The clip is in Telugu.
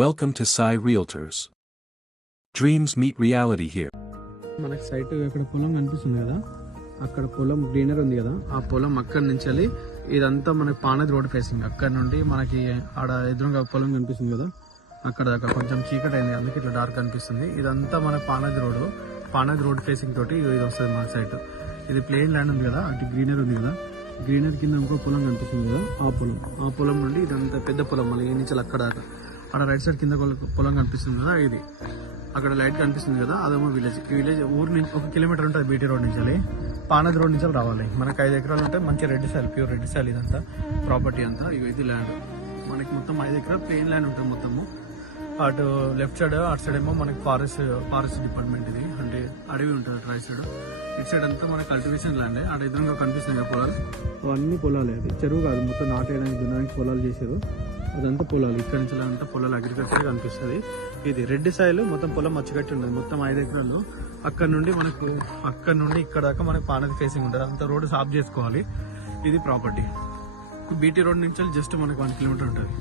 Welcome to Sai Realtors. Dreams meet reality here. మనకి సైట్ ఇక్కడ పొలం కనిపిస్తుంది కదా, అక్కడ పొలం గ్రీనర్ ఉంది కదా, ఆ పొలం అక్కడి నుంచి వెళ్ళి ఇదంతా మనకి పానది రోడ్ ఫేసింగ్. అక్కడ నుండి మనకి ఆడ ఎదురుగా పొలం కనిపిస్తుంది కదా, అక్కడ కొంచెం చీకటి అయింది అందుకే ఇట్లా డార్క్ కనిపిస్తుంది. ఇదంతా మన పానది రోడ్ ఫేసింగ్ తోటి ఇది వస్తుంది మన సైట్. ఇది ప్లెయిన్ ల్యాండ్ ఉంది కదా, అటు గ్రీనర్ ఉంది కదా, గ్రీనర్ కింద ఇంకో పొలం కనిపిస్తుంది కదా, ఆ పొలం నుండి ఇదంతా పెద్ద పొలం మళ్ళీ ఈ నుంచి అక్కడ రైట్ సైడ్ కింద పొలం కనిపిస్తుంది కదా, ఇది అక్కడ లైట్ కనిపిస్తుంది కదా, అదేమో విలేజ్. ఈ విలేజ్ ఊరు నుంచి 1 కిలోమీటర్ ఉంటుంది బీటీ రోడ్ నుంచి వెళ్ళి. పానది రోడ్ నుంచి రావాలి. మనకి 5 ఎకరాలు ఉంటాయి, మంచి red soil, pure red soil ఇదంతా ప్రాపర్టీ అంతా. ఇది ల్యాండ్ మనకి మొత్తం 5 ఎకరాలు ప్లెయిన్ ల్యాండ్ ఉంటుంది మొత్తము. అటు లెఫ్ట్ సైడ్ అటు సైడ్ ఏమో మనకి ఫారెస్ట్ డిపార్ట్మెంట్, ఇది అంటే అడవి ఉంటుంది రైట్ సైడ్. ఇటు సైడ్ అంతా మనకి కల్టివేషన్ ల్యాండ్. అటు ఎదురుగా కనిపిస్తుంది కదా పొలాలు, అవన్నీ పొలాలే. అది చెరువు కాదు, మొత్తం నాటేయడానికి దున్నడానికి పొలాలు చేశారు. అదంతా పొలాలు, ఇక్కడ నుంచి అంతా పొలాలు అగ్రికల్చర్ కనిపిస్తుంది. ఇది రెడ్ సాయిల్, మొత్తం పొలం మచ్చగట్టి ఉంటుంది, మొత్తం 5 ఎకరాలు. అక్కడ నుండి ఇక్కడ దాకా మనకి పానది ఫేసింగ్ ఉంటుంది, అంత రోడ్ సాఫ్ చేసుకోవాలి. ఇది ప్రాపర్టీ. బీటీ రోడ్ నుంచి జస్ట్ మనకి 1 కిలోమీటర్ ఉంటుంది.